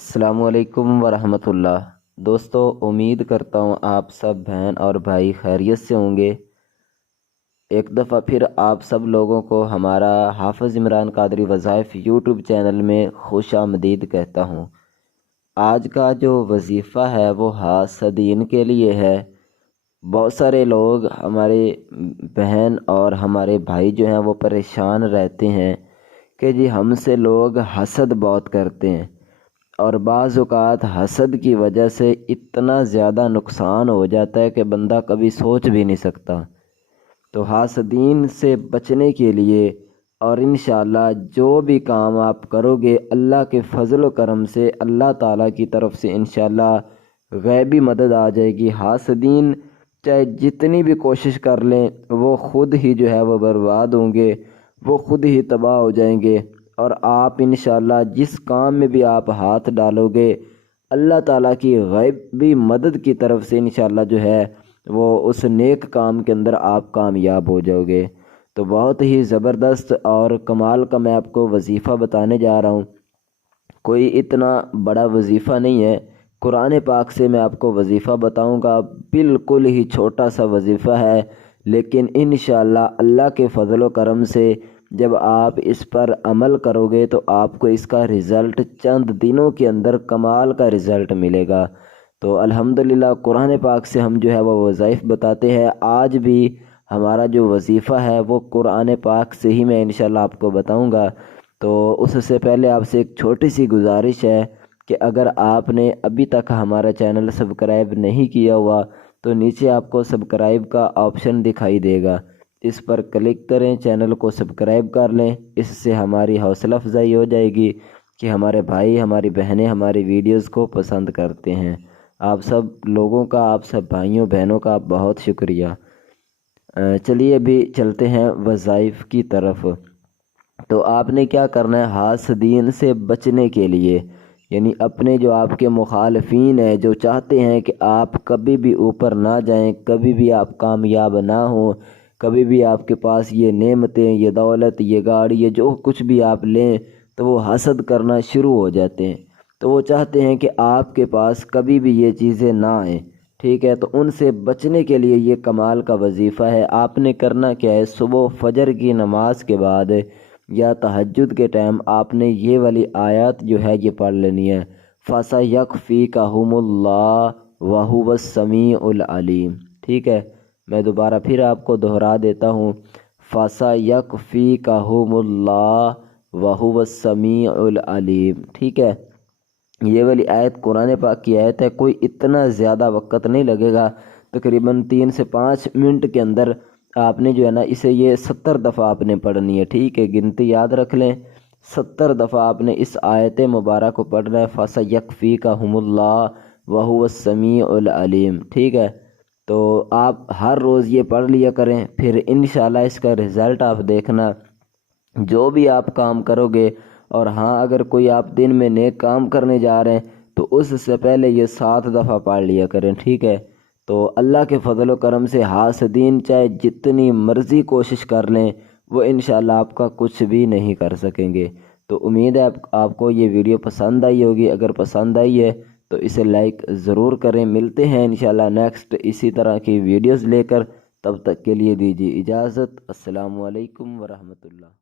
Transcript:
السلام علیکم ورحمۃ اللہ۔ دوستو، امید کرتا ہوں آپ سب بہن اور بھائی خیریت سے ہوں گے۔ ایک دفعہ پھر آپ سب لوگوں کو ہمارا حافظ عمران قادری وظائف یوٹیوب چینل میں خوش آمدید کہتا ہوں۔ آج کا جو وظیفہ ہے وہ حاسدین کے لیے ہے۔ بہت سارے لوگ ہمارے بہن اور ہمارے بھائی جو ہیں وہ پریشان رہتے ہیں کہ جی ہم سے لوگ حسد بہت کرتے ہیں، اور بعض اوقات حسد کی وجہ سے اتنا زیادہ نقصان ہو جاتا ہے کہ بندہ کبھی سوچ بھی نہیں سکتا۔ تو حاسدین سے بچنے کے لیے اور انشاءاللہ جو بھی کام آپ کرو گے اللہ کے فضل و کرم سے اللہ تعالیٰ کی طرف سے انشاءاللہ غیبی مدد آ جائے گی۔ حاسدین چاہے جتنی بھی کوشش کر لیں وہ خود ہی جو ہے وہ برباد ہوں گے، وہ خود ہی تباہ ہو جائیں گے، اور آپ انشاءاللہ جس کام میں بھی آپ ہاتھ ڈالو گے اللہ تعالیٰ کی غیبی مدد کی طرف سے انشاءاللہ جو ہے وہ اس نیک کام کے اندر آپ کامیاب ہو جاؤ گے۔ تو بہت ہی زبردست اور کمال کا میں آپ کو وظیفہ بتانے جا رہا ہوں۔ کوئی اتنا بڑا وظیفہ نہیں ہے، قرآن پاک سے میں آپ کو وظیفہ بتاؤں گا، بالکل ہی چھوٹا سا وظیفہ ہے، لیکن انشاءاللہ اللہ کے فضل و کرم سے جب آپ اس پر عمل کرو گے تو آپ کو اس کا رزلٹ چند دنوں کے اندر کمال کا رزلٹ ملے گا۔ تو الحمدللہ قرآن پاک سے ہم جو ہے وہ وظائف بتاتے ہیں۔ آج بھی ہمارا جو وظیفہ ہے وہ قرآن پاک سے ہی میں انشاءاللہ آپ کو بتاؤں گا۔ تو اس سے پہلے آپ سے ایک چھوٹی سی گزارش ہے کہ اگر آپ نے ابھی تک ہمارا چینل سبسکرائب نہیں کیا ہوا تو نیچے آپ کو سبسکرائب کا آپشن دکھائی دے گا، اس پر کلک کریں، چینل کو سبسکرائب کر لیں۔ اس سے ہماری حوصلہ افزائی ہو جائے گی کہ ہمارے بھائی ہماری بہنیں ہماری ویڈیوز کو پسند کرتے ہیں۔ آپ سب لوگوں کا، آپ سب بھائیوں بہنوں کا بہت شکریہ۔ چلیے ابھی چلتے ہیں وظائف کی طرف۔ تو آپ نے کیا کرنا ہے حاسدین سے بچنے کے لیے، یعنی اپنے جو آپ کے مخالفین ہیں جو چاہتے ہیں کہ آپ کبھی بھی اوپر نہ جائیں، کبھی بھی آپ کامیاب نہ ہوں، کبھی بھی آپ کے پاس یہ نعمتیں، یہ دولت، یہ گاڑی، یہ جو کچھ بھی آپ لیں تو وہ حسد کرنا شروع ہو جاتے ہیں۔ تو وہ چاہتے ہیں کہ آپ کے پاس کبھی بھی یہ چیزیں نہ آئیں، ٹھیک ہے؟ تو ان سے بچنے کے لیے یہ کمال کا وظیفہ ہے۔ آپ نے کرنا کیا ہے، صبح فجر کی نماز کے بعد یا تہجد کے ٹائم آپ نے یہ والی آیات جو ہے یہ پڑھ لینی ہے، فَسَيَكْفِيكَهُمُ اللَّهُ وَهُوَ السَّمِيعُ الْعَلِيمُ، ٹھیک ہے؟ میں دوبارہ پھر آپ کو دہرا دیتا ہوں، فَسَيَكْفِيكَهُمُ اللَّهُ وَهُوَ السَّمِيعُ الْعَلِيمُ، ٹھیک ہے؟ یہ والی آیت قرآن پاک کی آیت ہے، کوئی اتنا زیادہ وقت نہیں لگے گا، تقریباً 3 سے 5 منٹ کے اندر آپ نے جو ہے نا اسے یہ 70 دفعہ آپ نے پڑھنی ہے، ٹھیک ہے؟ گنتی یاد رکھ لیں، 70 دفعہ آپ نے اس آیت مبارک کو پڑھنا ہے، فَسَيَكْفِيكَهُمُ اللَّهُ وَهُوَ السَّمِيعُ الْعَلِيمُ، ٹھیک ہے؟ تو آپ ہر روز یہ پڑھ لیا کریں، پھر انشاءاللہ اس کا رزلٹ آپ دیکھنا جو بھی آپ کام کرو گے۔ اور ہاں، اگر کوئی آپ دن میں نیک کام کرنے جا رہے ہیں تو اس سے پہلے یہ 7 دفعہ پڑھ لیا کریں، ٹھیک ہے؟ تو اللہ کے فضل و کرم سے حاسدین چاہے جتنی مرضی کوشش کر لیں وہ انشاءاللہ آپ کا کچھ بھی نہیں کر سکیں گے۔ تو امید ہے آپ کو یہ ویڈیو پسند آئی ہوگی، اگر پسند آئی ہے تو اسے لائک ضرور کریں۔ ملتے ہیں انشاءاللہ نیکسٹ اسی طرح کی ویڈیوز لے کر، تب تک کے لیے دیجیے اجازت۔ السلام علیکم ورحمۃ اللہ۔